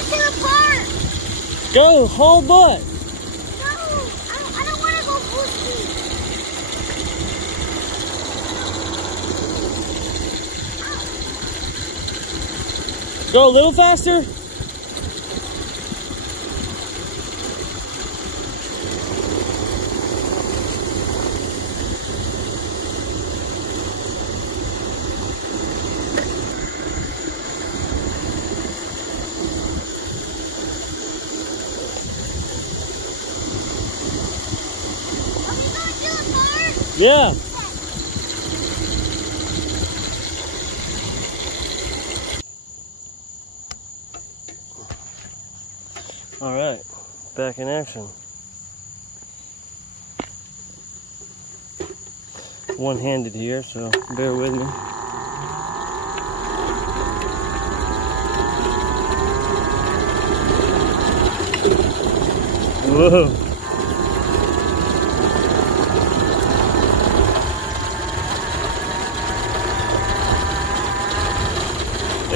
to the park. Go, whole butt. No, I don't want to go full speed. Go a little faster. Yeah. All right, back in action. One-handed here, so bear with me. Whoa.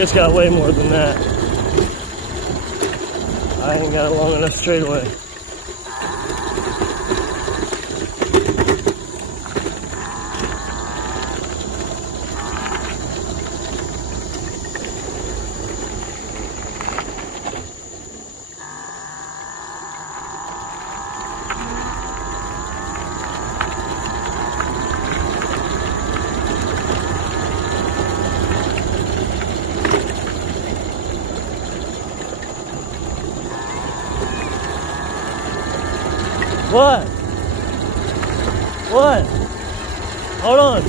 It's got way more than that. I ain't got a long enough straightaway. What? What? Hold on.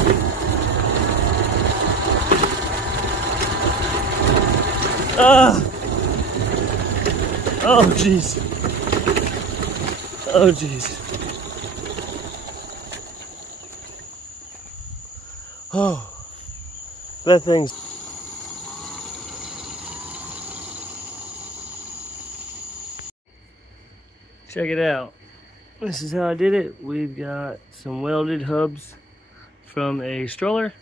Oh, jeez. Oh, jeez. Oh, that thing's... Check it out. This is how I did it. We've got some welded hubs from a stroller,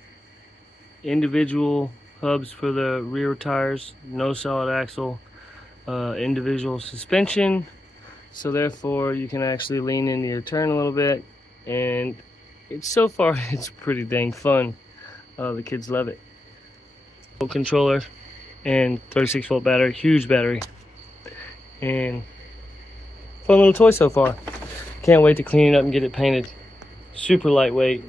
individual hubs for the rear tires, no solid axle, individual suspension, so therefore you can actually lean into your turn a little bit, and so far it's pretty dang fun. The kids love it. Controller and 36-volt battery, huge battery, and fun little toy so far. Can't wait to clean it up and get it painted. Super lightweight.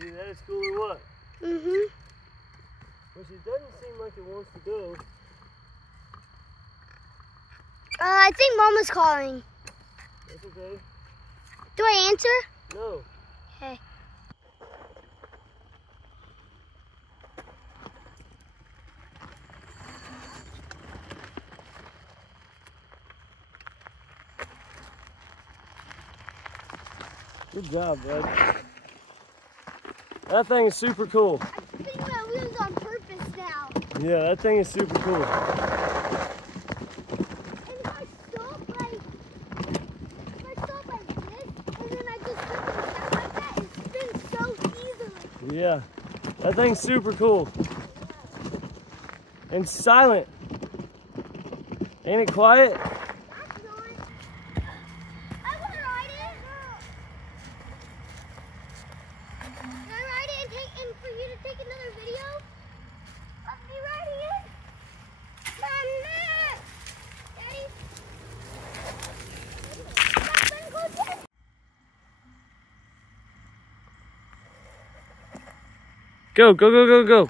See, that is cool or what? Mm-hmm. Which it doesn't seem like it wants to go. I think Mama's calling. That's okay. Do I answer? No. Okay. Good job, bud. That thing is super cool. I think my wheels on purpose now. Yeah, that thing is super cool. And if I stop like this, and then I just flip it back like that, it spins so easily. Yeah, that thing's super cool. And silent. Ain't it quiet? That's not. I want to ride it. Can I ride it and for you to take another video? Let me ride it. Mama! Daddy? Go, go, go, go, go.